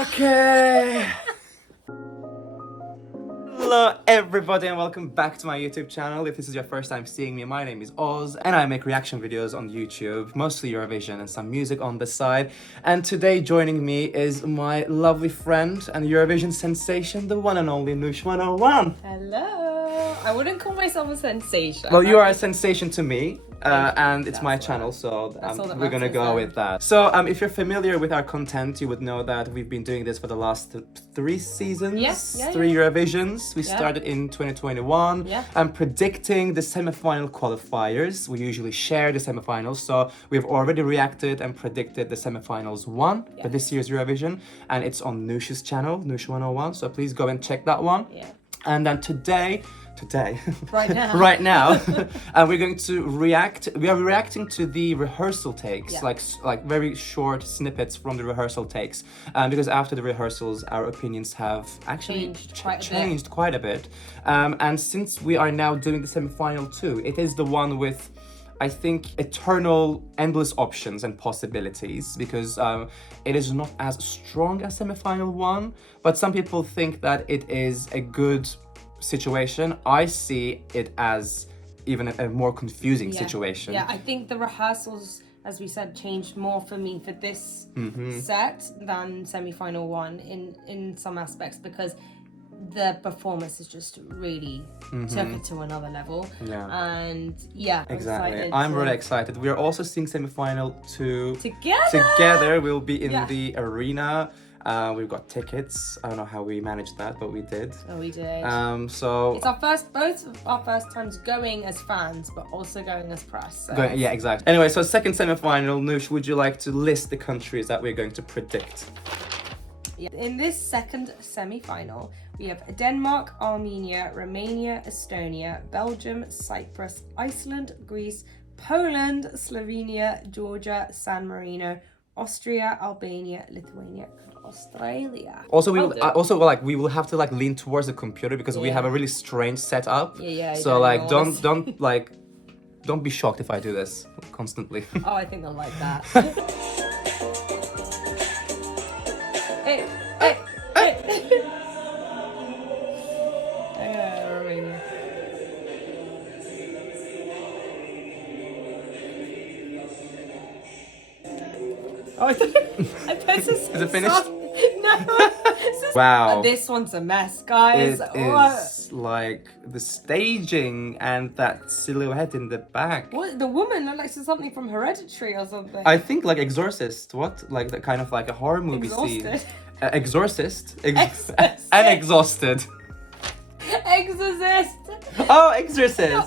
Okay. Hello everybody and welcome back to my YouTube channel. If this is your first time seeing me, my name is Oz and I make reaction videos on YouTube, mostly Eurovision and some music on the side. And today joining me is my lovely friend and Eurovision sensation, the one and only Noosh 101. Hello. I wouldn't call myself a sensation. Well, you are a sensation to me. And it's my channel, so we're gonna go with that. So if you're familiar with our content, you would know that we've been doing this for the last 3 seasons, 3 Eurovisions. We started in 2021. And predicting the semi-final qualifiers. We usually share the semi-finals, so we've already reacted and predicted the semi-finals 1 for this year's Eurovision, and it's on Noosh's channel, Noosh 101. So please go and check that one. And then today right now we're going to react. We are reacting to the rehearsal takes, like very short snippets from the rehearsal takes, because after the rehearsals our opinions have actually changed quite a bit, and since we are now doing the semi-final too, it is the one with, I think, eternal, endless options and possibilities, because it is not as strong as semi-final 1, but some people think that it is a good situation. I see it as even a more confusing situation. I think the rehearsals, as we said, changed more for me for this set than semi-final 1 in some aspects, because the performances just really took it to another level. And exactly. I'm really excited. We are also seeing semi-final 2 together. We'll be in the arena. We've got tickets. I don't know how we managed that, but we did. Oh, we did. So it's both our first times going as fans, but also going as press. So. Yeah, exactly. Anyway, so second semi-final, Noosh, would you like to list the countries that we're going to predict? In this second semi-final, we have Denmark, Armenia, Romania, Estonia, Belgium, Cyprus, Iceland, Greece, Poland, Slovenia, Georgia, San Marino, Austria, Albania, Lithuania, and Australia. Also, we will have to lean towards the computer because we have a really strange setup. So don't be shocked if I do this constantly. Oh, I think they'll like that. Hey. Romania. Oh, I thought this is it finished? No. Wow. This one's a mess, guys. It is like the staging and that silhouette in the back. What? The woman looked like something from Hereditary or something. I think like Exorcist. What? Like the kind of like a horror movie scene. Exorcist. And exhausted. Exorcist. Oh, Exorcist. No,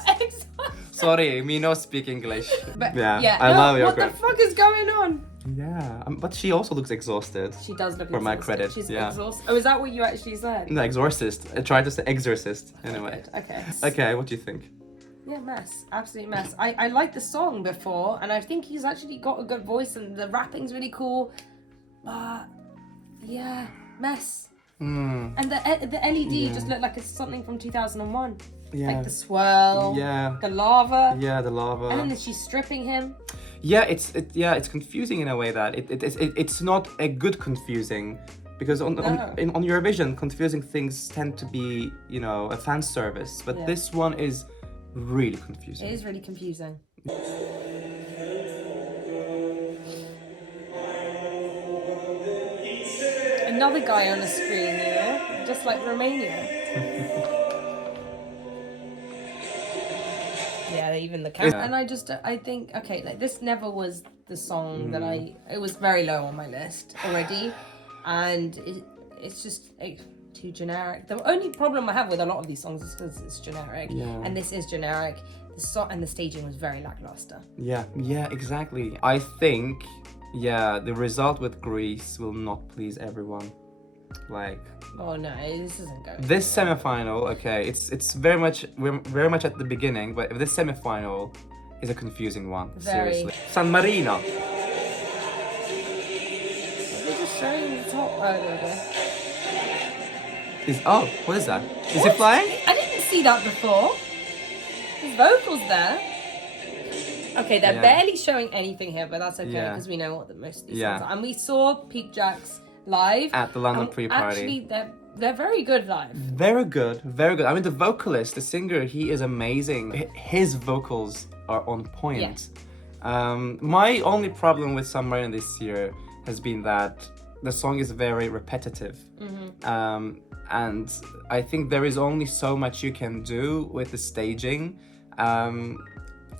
Sorry, me no speak English. But, I love your credit. What the fuck is going on? Yeah, but she also looks exhausted. She does look for exhausted. my credit. She's exhausted. Oh, is that what you actually said? No, Exorcist. I tried to say Exorcist. Anyway. Okay. Okay, what do you think? Yeah, mess. Absolute mess. I liked the song before, and I think he's actually got a good voice, and the rapping's really cool. But yeah, mess. And the LED just looked like it's something from 2001. Like the swirl. The lava. The lava. And then she's stripping him. Yeah, it's confusing in a way that it's not a good confusing, because on Eurovision confusing things tend to be, you know, a fan service, but this one is really confusing. It is really confusing. Another guy on the screen here, just like Romania. Even the camera. And I think, okay, like this never was the song that it was very low on my list already, and it's just too generic. The only problem I have with a lot of these songs is because it's generic, and this is generic. The song and the staging was very lackluster. Yeah, exactly. I think, the result with Greece will not please everyone. Oh no, this isn't going. This semi-final, okay, we're very much at the beginning, but this semi-final is a confusing one. Seriously. San Marino. They're just showing the top. Oh, there we go. What is that? Is he flying? I didn't see that before. His vocals there. Okay, they're barely showing anything here, but that's okay because we know what most of these songs are. And we saw Peak Jack's live. At the London pre-party. Actually, they're very good live. Very good, very good. I mean, the vocalist, the singer, he is amazing. His vocals are on point. My only problem with San Marino this year has been that the song is very repetitive. And I think there is only so much you can do with the staging.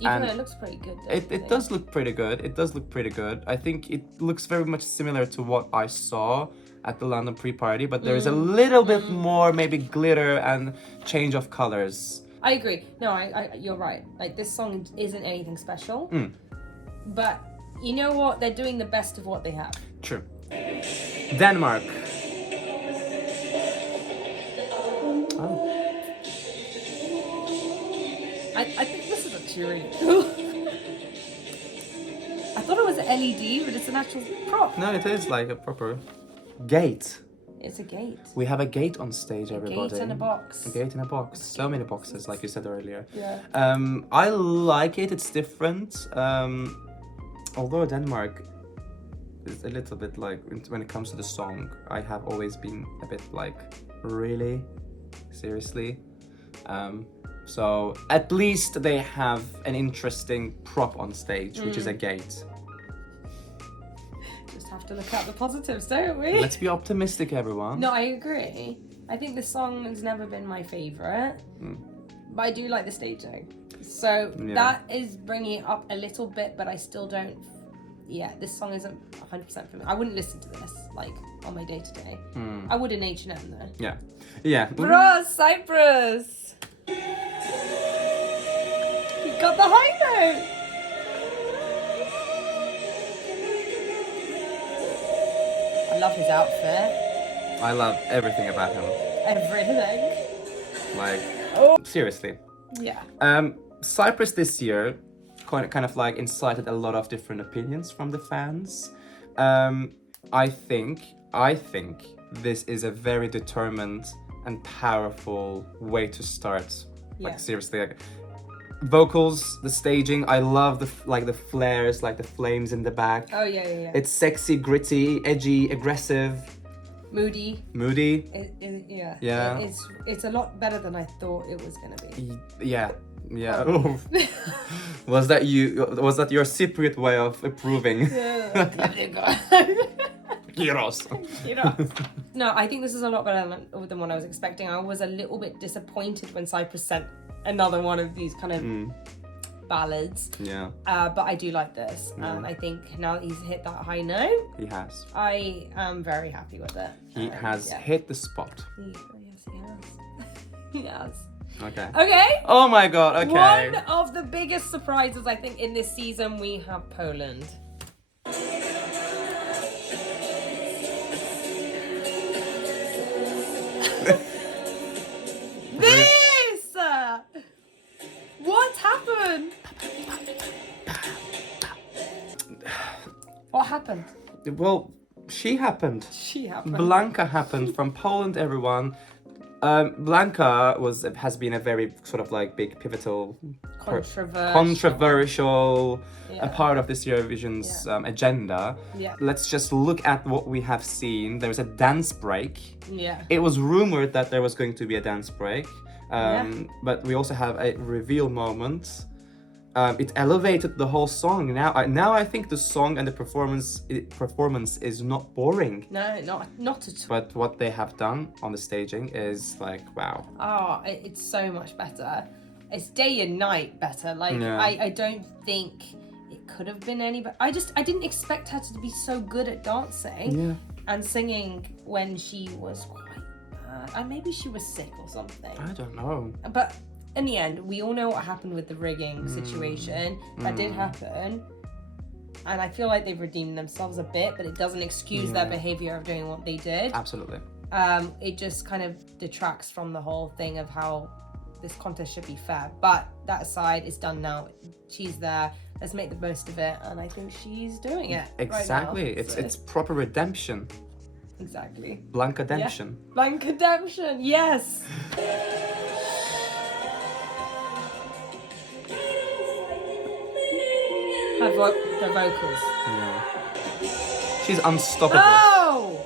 Even though it looks pretty good. It does look pretty good. It does look pretty good. I think it looks very much similar to what I saw at the London pre-party, but there is a little bit more maybe glitter and change of colors. I agree. No, you're right. Like, this song isn't anything special. But you know what? They're doing the best of what they have. True. Denmark. Oh. I think this is actually really cool. I thought it was an LED, but it's an actual prop. No, it is like a proper gate. It's a gate. We have a gate on stage, everybody. A gate in a box. A gate in a box. So many boxes, like you said earlier. Yeah. I like it. It's different. Although Denmark is a little bit like, when it comes to the song, I have always been a bit like, really? Seriously? So at least they have an interesting prop on stage, which is a gate. Just have to look at the positives, don't we? Let's be optimistic, everyone. No, I agree. I think this song has never been my favourite, but I do like the staging. So that is bringing it up a little bit, but I still don't. Yeah, this song isn't 100% for me. I wouldn't listen to this like on my day-to-day. I would in H&M though. Yeah, yeah. Bro, Cyprus. You got the high note. I love his outfit. I love everything about him. Everything. Like, seriously. Yeah. Cyprus this year kind of like incited a lot of different opinions from the fans. I think this is a very determined and powerful way to start. Like, seriously, like, vocals, the staging, I love the flares, like the flames in the back. Oh yeah. It's sexy, gritty, edgy, aggressive, moody. Yeah. It's a lot better than I thought it was gonna be. Yeah. Oh. Was that your Cypriot way of approving? Gyros. No, I think this is a lot better than what I was expecting. I was a little bit disappointed when Cyprus sent another one of these kind of ballads. Yeah. But I do like this. And I think now that he's hit that high note, he has. I am very happy with it. He has hit the spot. Yes, he has. He has. Okay. Oh my god, okay. One of the biggest surprises, I think, in this season, we have Poland. This! What happened? What happened? Well, she happened. Blanka happened from Poland, everyone. Blanka has been a very sort of like big pivotal, controversial a part of this Eurovision's agenda. Let's just look at what we have seen. There was a dance break. It was rumored that there was going to be a dance break, but we also have a reveal moment. It elevated the whole song. Now I think the song and the performance is not boring. No, not at all. But what they have done on the staging is like, wow. Oh, it's so much better. It's day and night better. Like, I don't think it could have been any better. I didn't expect her to be so good at dancing and singing when she was quite bad. And maybe she was sick or something. I don't know. But in the end, we all know what happened with the rigging situation. That did happen. And I feel like they've redeemed themselves a bit, but it doesn't excuse their behavior of doing what they did. Absolutely. It just kind of detracts from the whole thing of how this contest should be fair. But that aside, it's done now. She's there. Let's make the most of it. And I think she's doing it. Exactly. Right now, it's proper redemption. Exactly. Blankademption. Yeah. Blankademption, yes. The vocals. She's unstoppable. Oh!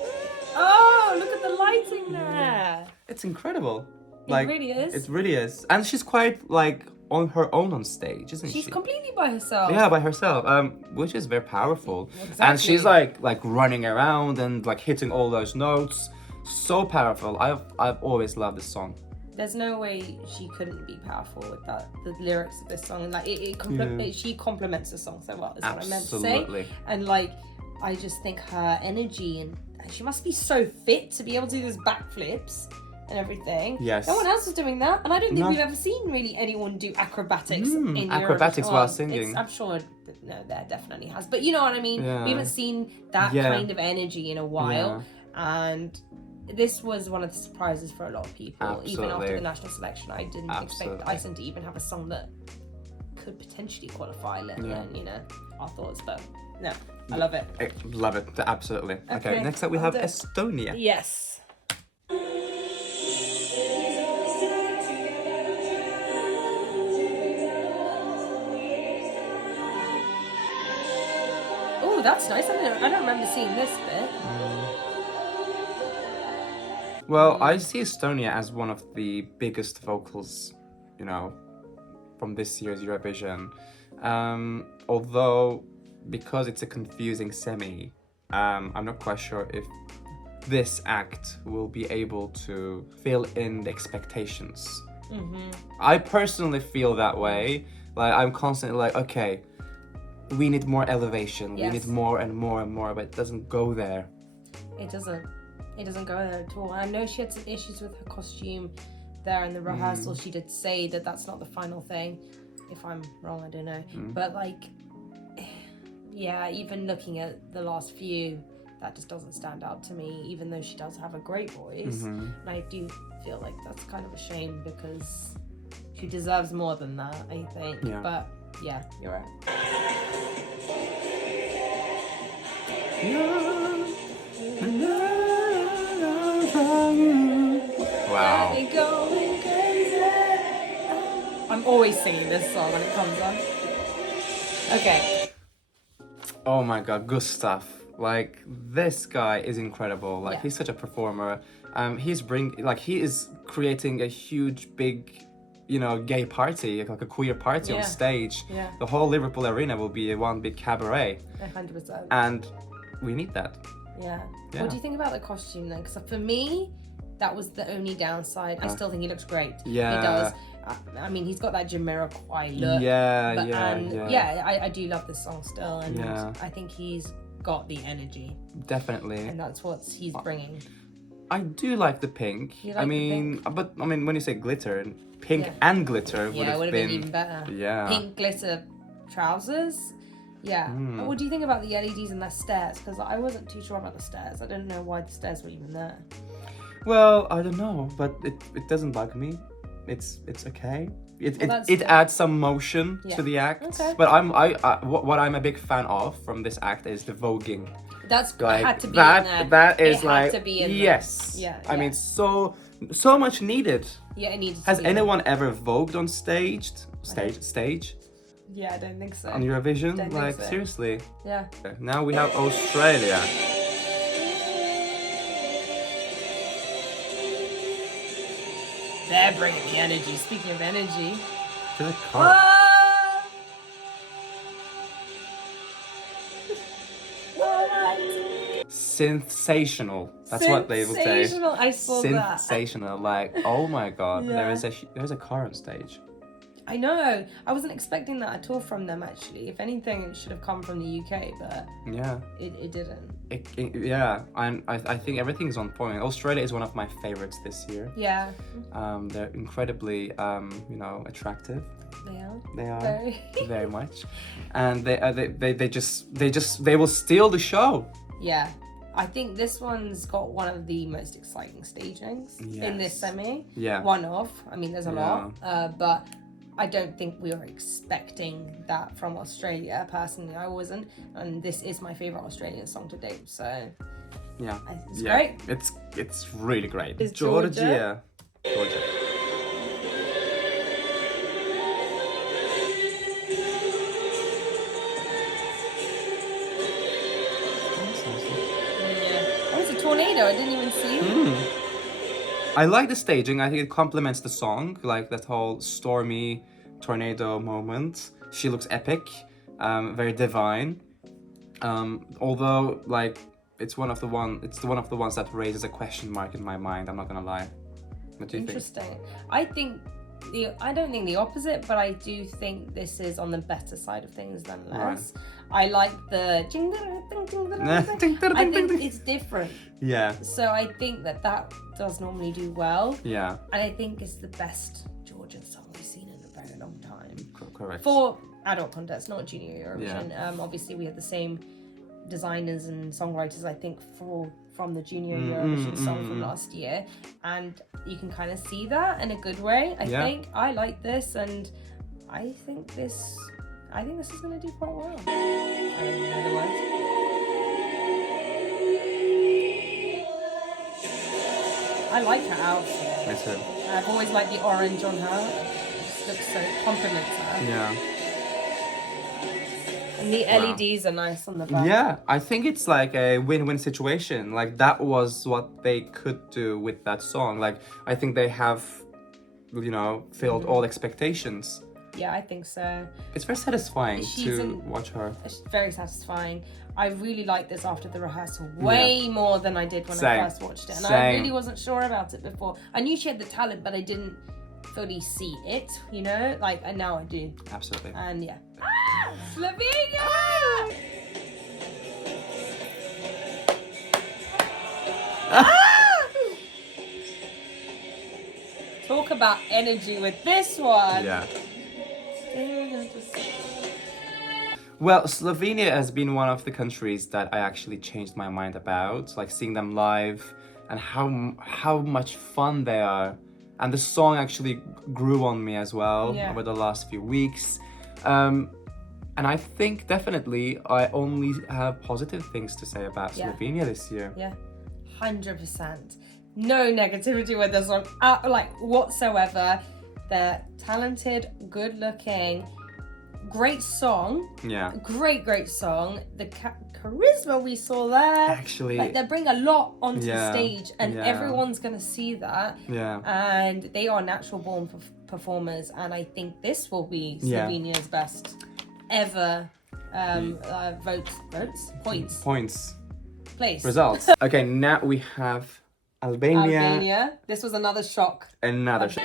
it's incredible. It really is. It really is. And she's quite like on her own on stage, isn't she? She's completely by herself. Yeah, by herself. Which is very powerful. Exactly. And she's like running around and like hitting all those notes. So powerful. I've always loved this song. There's no way she couldn't be powerful with the lyrics of this song. And like she complements the song so well. Is what I meant to say. And like I just think her energy and she must be so fit to be able to do those backflips and everything. Yes. No one else is doing that, and I don't think we've ever seen really anyone do acrobatics in acrobatics Eurovision. while singing. I'm sure there definitely has, but you know what I mean. Yeah. We haven't seen that kind of energy in a while, and this was one of the surprises for a lot of people. Absolutely. Even after the national selection, I didn't expect Iceland to even have a song that could potentially qualify. Let alone our thoughts, but no, I love it. I love it, absolutely. Okay, next up we have Estonia. Yes. Oh, that's nice. I don't remember seeing this bit. Well, I see Estonia as one of the biggest vocals, you know, from this year's Eurovision. Although, because it's a confusing semi, I'm not quite sure if this act will be able to fill in the expectations. I personally feel that way. Like, I'm constantly like, okay, we need more elevation. We need more and more and more, but it doesn't go there. It doesn't. It doesn't go there at all. I know she had some issues with her costume there in the rehearsal. She did say that that's not the final thing. If I'm wrong, I don't know. But like, yeah, even looking at the last few, that just doesn't stand out to me, even though she does have a great voice. And I do feel like that's kind of a shame because she deserves more than that, I think. Yeah. But yeah, you're right. Wow. I'm always singing this song when it comes on. Okay. Oh my god, Gustav. Like, this guy is incredible. Like, he's such a performer. He is creating a huge, big, you know, gay party, like a queer party on stage. Yeah. The whole Liverpool arena will be one big cabaret. 100%. And we need that. Yeah. What do you think about the costume then? Because for me, that was the only downside. I still think he looks great. Yeah. He does. I mean, he's got that Jamiroquai look. I do love this song still, and I think he's got the energy. Definitely. And that's what he's bringing. I do like the pink. You like the pink? But when you say glitter, pink and glitter would have been even better. Yeah. Pink glitter trousers. Yeah. And what do you think about the LEDs and the stairs? Because I wasn't too sure about the stairs. I didn't know why the stairs were even there. Well, I don't know, but it doesn't bug me. It's okay. It adds some motion to the act. Okay. But what I'm a big fan of from this act is the voguing. That's like, had to be that, in there. That is it like had to be in yes. There. Yeah. I mean, so much needed. Yeah, it needed. Has anyone ever vogued on stage? Yeah, I don't think so. On Eurovision? Don't like think so. seriously? Yeah. Now we have Australia. They're bringing the energy. Speaking of energy. To the car. Sensational. That's what they will say. Sensational. I saw that. Sensational. Like, oh my god, there's a car on stage. I know. I wasn't expecting that at all from them, actually. If anything, it should have come from the UK, but it didn't. I think everything's on point. Australia is one of my favorites this year. Yeah. They're incredibly, attractive. They are. Very, very much, and they will steal the show. Yeah. I think this one's got one of the most exciting stagings in this semi. Yeah. One of. I mean, there's a lot, but I don't think we were expecting that from Australia. Personally, I wasn't, and this is my favorite Australian song to date. So, it's great. It's really great. It's Georgia. Oh, it's a tornado. I didn't even see. I like the staging. I think it complements the song, like that whole stormy tornado moment. She looks epic, very divine. Although, like, it's one of the ones that raises a question mark in my mind. I'm not gonna lie. What do you think? Interesting. I don't think the opposite, but I do think this is on the better side of things than less. Right. I like the I think it's different. Yeah. So I think that does normally do well. Yeah. And I think it's the best Georgian song we've seen in a very long time. Correct. For adult context, not junior Eurovision. Yeah. Obviously we had the same designers and songwriters, I think, from the junior Eurovision song from last year, and you can kind of see that in a good way. I think I like this, and I think this is going to do quite well. I don't know the words. I like her outfit. Me too. I've always liked the orange on her. It looks so compliments her. Yeah. And the LEDs are nice on the back. Yeah, I think it's like a win-win situation. Like, that was what they could do with that song. Like, I think they have, filled all expectations. Yeah, I think so. It's very satisfying to watch her. It's very satisfying. I really liked this after the rehearsal way more than I did when I first watched it. And I really wasn't sure about it before. I knew she had the talent, but I didn't fully see it, and now I do. Absolutely. And yeah. Slovenia! Talk about energy with this one. Yeah. Well, Slovenia has been one of the countries that I actually changed my mind about, like seeing them live and how much fun they are. And the song actually grew on me as well over the last few weeks. And I think definitely I only have positive things to say about Slovenia this year. Yeah, 100%. No negativity with this one, whatsoever. They're talented, good looking, great song. Yeah. Great song. The charisma we saw there. Actually. Like, they bring a lot onto the stage, and everyone's going to see that. Yeah. And they are natural born performers, and I think this will be Slovenia's best ever points. Place. Results. Okay, now we have Albania. This was another shock. Another shock.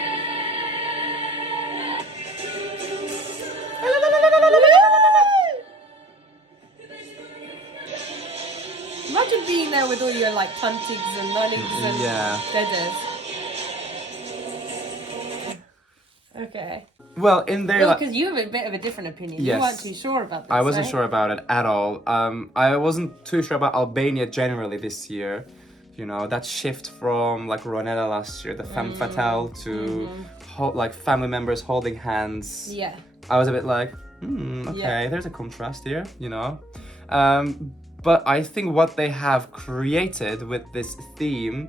Imagine being there with all your tuntigs and nunnigs and deaders. Okay. Well, in there... Well, because you have a bit of a different opinion. Yes. You weren't too sure about this, I wasn't sure about it at all. I wasn't too sure about Albania generally this year. That shift from Ronella last year, the femme fatale, to family members holding hands. Yeah. I was a bit like, there's a contrast here, But I think what they have created with this theme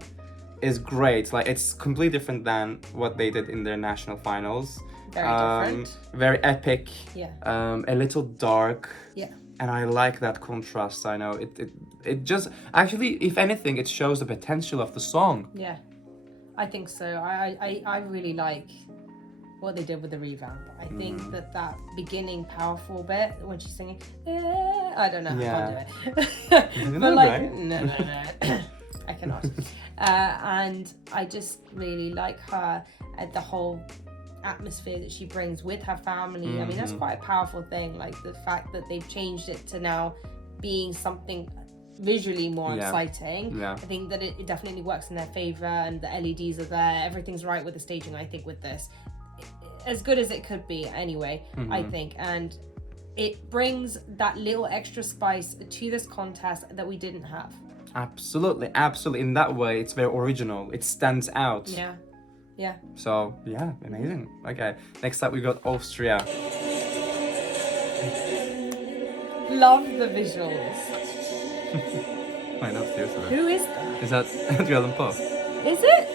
is great. It's completely different than what they did in their national finals. Very different. Very epic. Yeah. A little dark. Yeah. And I like that contrast. I know it just actually, if anything, it shows the potential of the song. Yeah, I think so. I really like what they did with the revamp. I think that beginning powerful bit when she's singing, I don't know, I can't do it. But no, I cannot. And I just really like her at the whole atmosphere that she brings with her family. I mean, that's quite a powerful thing, the fact that they've changed it to now being something visually more exciting. I think that it definitely works in their favor, and the LEDs are there, everything's right with the staging. I think with this, as good as it could be anyway, I think, and it brings that little extra spice to this contest that we didn't have. Absolutely in that way, it's very original, it stands out. Yeah. So, amazing. Okay, next up we got Austria. Love the visuals. I know, seriously. Who is that? Is that Edgar Allan Poe? Is it?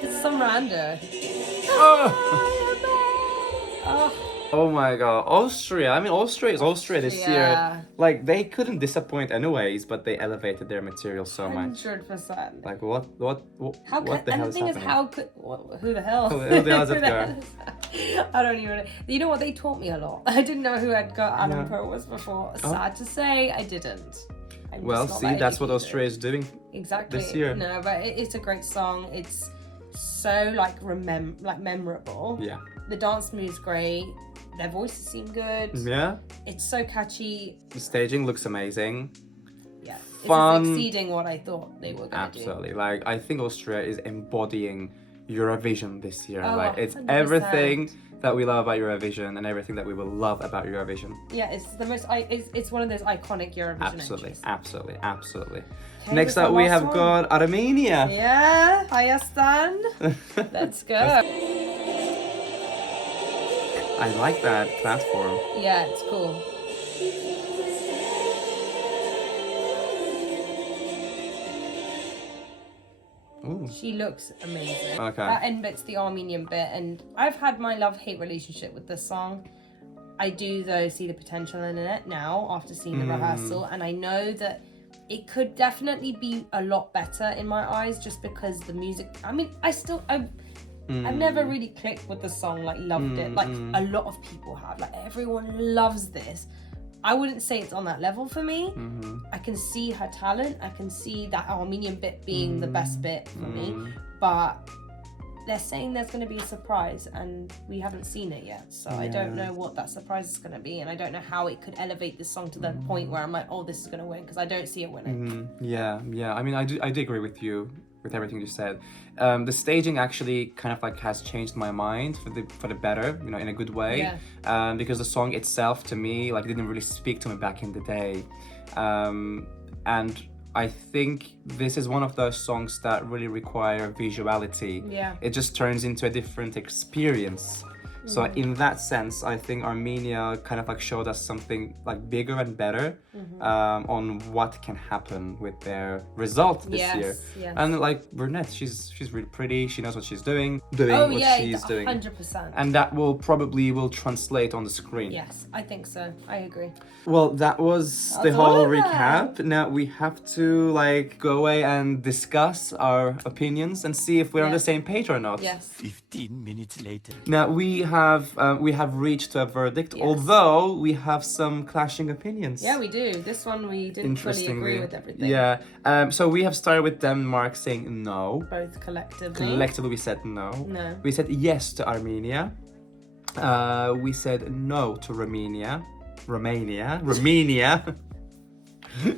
It's some rando. Oh! Oh my god, Austria. I mean, Austria is Austria this year. Like, they couldn't disappoint anyways, but they elevated their material so much. 100%. Like, what the And hell the is thing happening? is, who the hell? Who the hell is it girl? I don't even. You know what? They taught me a lot. I didn't know who Edgar Allan Poe was before. Sad to say, I didn't. Well, see, that's what Austria is doing. Exactly. This year. No, but it's a great song. It's so memorable. Yeah. The dance move's great. Their voices seem good. Yeah. It's so catchy. The staging looks amazing. Yeah. Fun. It's exceeding what I thought they were going to do. Absolutely. Like, I think Austria is embodying Eurovision this year. Oh, like, it's 100%. everything that we love about Eurovision and everything that we will love about Eurovision. Yeah, it's the most. It's one of those iconic Eurovision entries. Absolutely. Okay, Next up, we have got Armenia. Yeah, Hayastan. Let's go. I like that platform. Yeah, it's cool. Ooh. She looks amazing. Okay. That end bit's the Armenian bit, and I've had my love-hate relationship with this song. I do, though, see the potential in it now after seeing the rehearsal, and I know that it could definitely be a lot better in my eyes just because the music. I mean, I've never really clicked with the song, like loved it. Like a lot of people have. Like everyone loves this. I wouldn't say it's on that level for me. I can see her talent. I can see that Armenian bit being the best bit for me. But they're saying there's going to be a surprise and we haven't seen it yet. So I don't know what that surprise is going to be. And I don't know how it could elevate this song to the point where I'm like, oh, this is going to win. Because I don't see it winning. Yeah. I mean, I do agree with you with everything you said. The staging actually kind of like has changed my mind for the better, you know, in a good way. Yeah. Because the song itself to me like didn't really speak to me back in the day. And I think this is one of those songs that really require visuality. Yeah. It just turns into a different experience. So in that sense, I think Armenia kind of like showed us something like bigger and better on what can happen with their result this year. Yes. And like Burnett, she's really pretty. She knows what she's doing Oh what yeah, she's doing. 100%. And that will translate on the screen. Yes, I think so. I agree. Well, that was the whole recap. Now we have to like go away and discuss our opinions and see if we're on the same page or not. Yes. 15 minutes later. Now we have reached a verdict, although we have some clashing opinions. Yeah, we do. This one we didn't fully agree with everything. Yeah. So we have started with Denmark saying no. Both collectively. Collectively, we said no. No. We said yes to Armenia. We said no to Romania.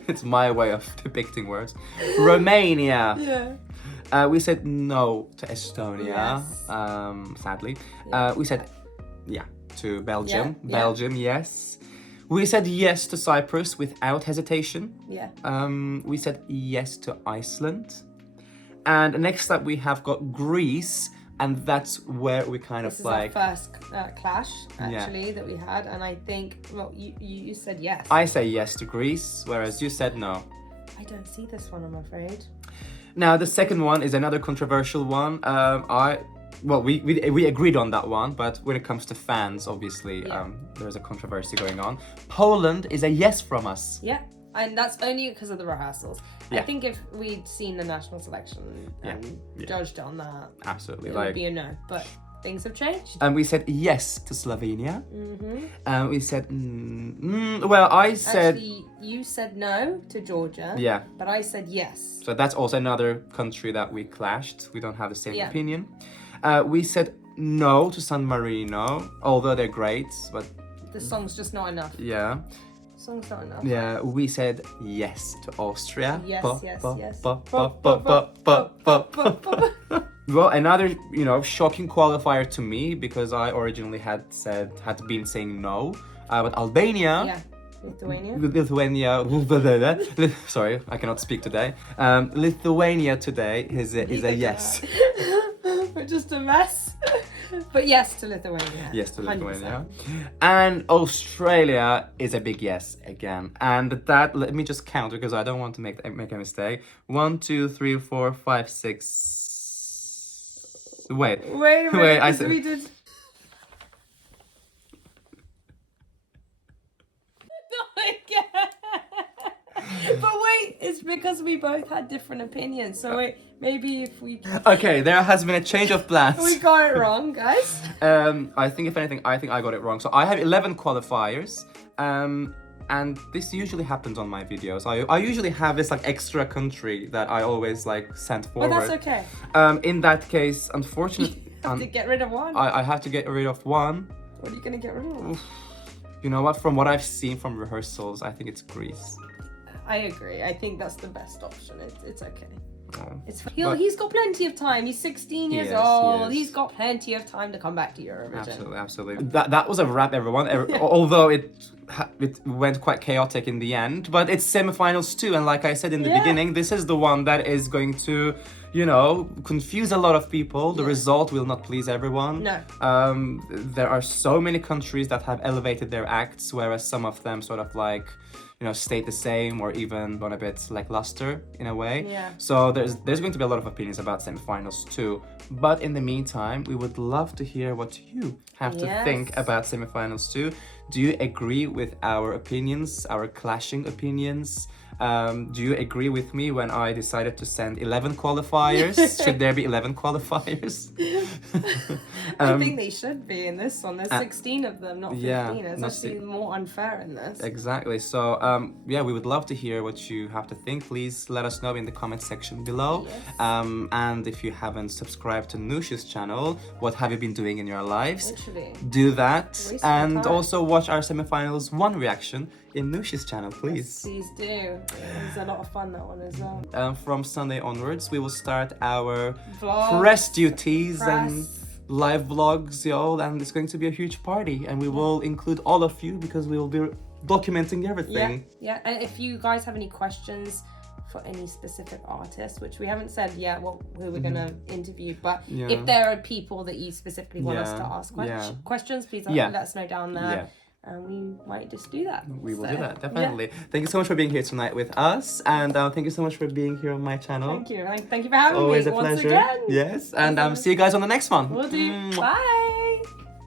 It's my way of depicting words. Romania. Yeah. We said no to Estonia. Yes. Sadly. Yeah. We said to Belgium. Yeah. Belgium, yes. We said yes to Cyprus without hesitation. Yeah. We said yes to Iceland. And next up we have got Greece. And that's where we kind this of is like... our first clash, actually, that we had. And I think, well, you said yes. I say yes to Greece, whereas you said no. I don't see this one, I'm afraid. Now, the second one is another controversial one. We agreed on that one, but when it comes to fans, obviously, there's a controversy going on. Poland is a yes from us. Yeah. And that's only because of the rehearsals. Yeah. I think if we'd seen the national selection and judged on that, absolutely, it would be a no. But things have changed. And we said yes to Slovenia. And we said, well, I said... Actually, you said no to Georgia. Yeah. But I said yes. So that's also another country that we clashed. We don't have the same opinion. We said no to San Marino, although they're great, but... The song's just not enough. Yeah. Song's not enough. Yeah, we said yes to Austria. Yes, yes. Well, another, shocking qualifier to me, because I originally had been saying no. But Albania... Yeah. Lithuania. Sorry, I cannot speak today. Lithuania today is a yes. We're just a mess. But yes to Lithuania. Yes to 100%. Lithuania. And Australia is a big yes again. And that, let me just count because I don't want to make a mistake. 1, 2, 3, 4, 5, 6. Wait. I said. We did. But wait, it's because we both had different opinions. So wait, maybe if we... Okay, there has been a change of plans. We got it wrong, guys. I think if anything, I got it wrong. So I have 11 qualifiers. And this usually happens on my videos. I usually have this like extra country that I always like send forward. But that's okay. In that case, unfortunately... You have to get rid of one. I have to get rid of one. What are you going to get rid of? You know what? From what I've seen from rehearsals, I think it's Greece. I agree. I think that's the best option. It's okay. But he's got plenty of time. He's 16 years old. He's got plenty of time to come back to Eurovision. Absolutely. That was a wrap, everyone. Although it went quite chaotic in the end, but it's semifinals too. And like I said in the beginning, this is the one that is going to, you know, confuse a lot of people. The result will not please everyone. No. There are so many countries that have elevated their acts, whereas some of them sort of like, you know, stayed the same or even gone a bit lackluster in a way. Yeah. So there's going to be a lot of opinions about semifinals too. But in the meantime, we would love to hear what you have to think about semifinals too. Do you agree with our opinions, our clashing opinions? Do you agree with me when I decided to send 11 qualifiers? Should there be 11 qualifiers? I think they should be in this one. There's 16 of them, not 15. It's actually more unfair in this. Exactly. So, we would love to hear what you have to think. Please let us know in the comment section below. Yes. And if you haven't subscribed to Noosh's channel, what have you been doing in your lives? Literally. Do that. Waste And time. also watch our semifinals 1 reaction in Noosh's channel, please. Yes, please do. It was a lot of fun, that one as well. From Sunday onwards, we will start our Vlogs, press duties and live vlogs, and it's going to be a huge party, and we will include all of you because we will be documenting everything. Yeah, and if you guys have any questions for any specific artist, which we haven't said yet who we're gonna interview, but if there are people that you specifically want us to ask questions, please let us know down there. And we might just do that. We will do that, definitely. Thank you so much for being here tonight with us. And thank you so much for being here on my channel. Thank you. Thank you for having me. Always a once pleasure. again. Yes. And see you guys on the next one. We'll do. Bye.